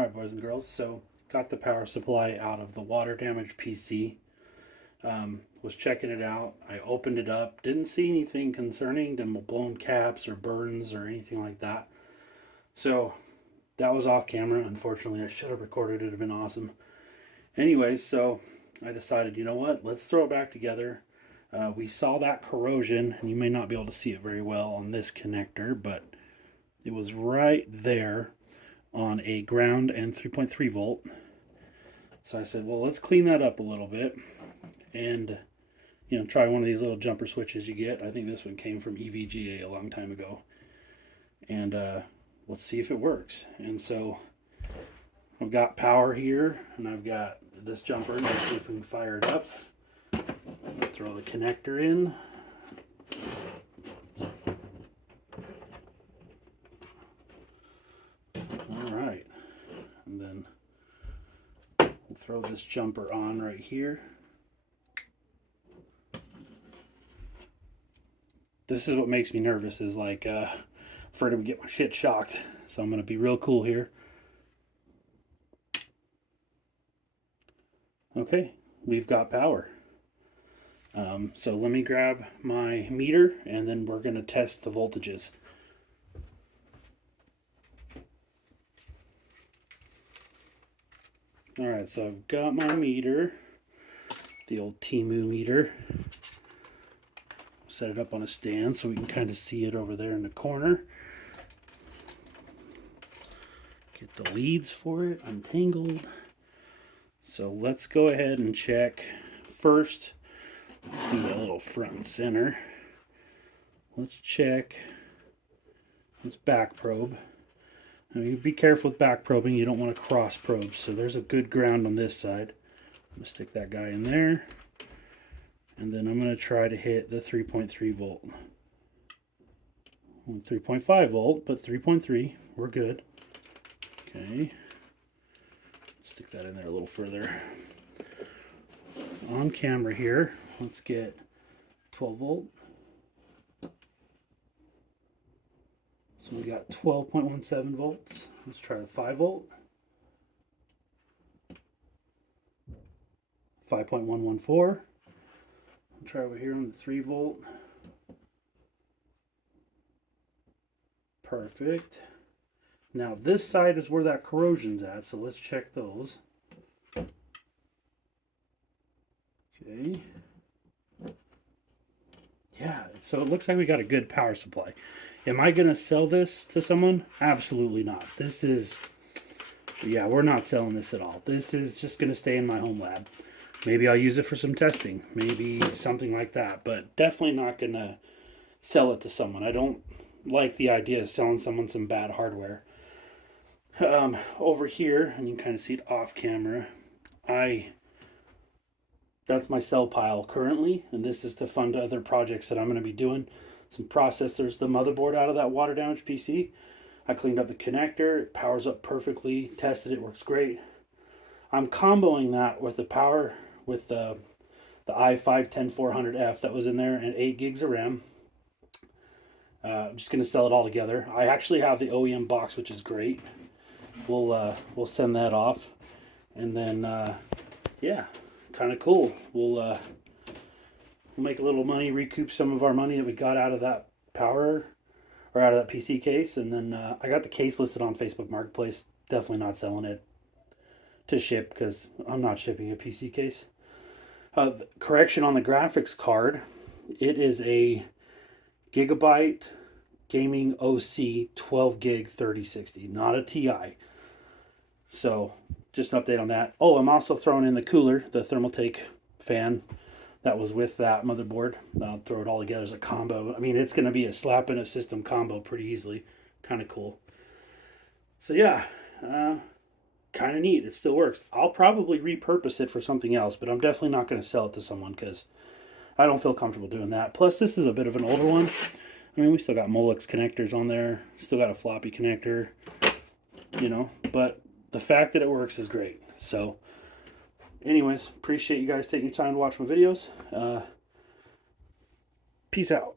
Alright, boys and girls, so got the power supply out of the water damaged PC. Was checking it out. I opened it up, didn't see anything concerning them blown caps or burns or anything like that. So that was off camera. Unfortunately, I should have recorded it. It'd have been awesome. Anyways, so I decided, you know what, let's throw it back together. We saw that corrosion, and you may not be able to see it very well on this connector, but it was right there on a ground and 3.3 volt. So I said, well, let's clean that up a little bit and, you know, try one of these little jumper switches you get. I think this one came from EVGA a long time ago. And let's see if it works. And so I've got power here, and I've got this jumper. Let's see if we can fire it up. I'm gonna throw the connector in. Alright. And then we'll throw this jumper on right here. This is what makes me nervous, is like afraid to get my shit shocked. So I'm gonna be real cool here. Okay, we've got power. So let me grab my meter and then we're gonna test the voltages. Alright, so I've got my meter, the old Timu meter. Set it up on a stand so we can kind of see it over there in the corner. Get the leads for it untangled. So let's go ahead and check first. Let's do a little front and center. Let's check. Let's back probe. I mean, be careful with back probing. You don't want to cross probe. So there's a good ground on this side. I'm going to stick that guy in there. And then I'm going to try to hit the 3.3 volt. 3.5 volt, but 3.3. We're good. Okay. Stick that in there a little further. On camera here, let's get 12 volt. So we got 12.17 volts. Let's try the 5 volt. 5.114. Try over here on the 3 volt. Perfect. Now this side is where that corrosion's at, so let's check those. Okay. Yeah, so it looks like we got a good power supply. Am I going to sell this to someone? Absolutely not. This is, yeah, we're not selling this at all. This is just going to stay in my home lab. Maybe I'll use it for some testing. Maybe something like that. But definitely not going to sell it to someone. I don't like the idea of selling someone some bad hardware. Over here, and you can kind of see it off camera, that's my cell pile currently. And this is to fund other projects that I'm going to be doing. Some processors, the motherboard out of that water damaged PC. I cleaned up the connector. It powers up perfectly. Tested it. Works great. I'm comboing that with the power with the i5-10400F that was in there and 8 gigs of RAM. I'm just going to sell it all together. I actually have the OEM box, which is great. We'll send that off, and then yeah, kind of cool. We'll make a little money, recoup some of our money that we got out of that power or out of that PC case, and then I got the case listed on Facebook Marketplace. Definitely not selling it to ship because I'm not shipping a PC case. Correction on the graphics card, it is a Gigabyte Gaming OC 12 gig 3060, not a TI. So just an update on that. Oh, I'm also throwing in the cooler, the Thermaltake fan that was with that motherboard. I'll throw it all together as a combo. I mean, it's going to be a slap in a system combo pretty easily. Kind of cool. So yeah, kind of neat. It still works. I'll probably repurpose it for something else, but I'm definitely not going to sell it to someone because I don't feel comfortable doing that. Plus, this is a bit of an older one. I mean, we still got Molex connectors on there. Still got a floppy connector, you know. But the fact that it works is great. So, anyways, appreciate you guys taking your time to watch my videos. Peace out.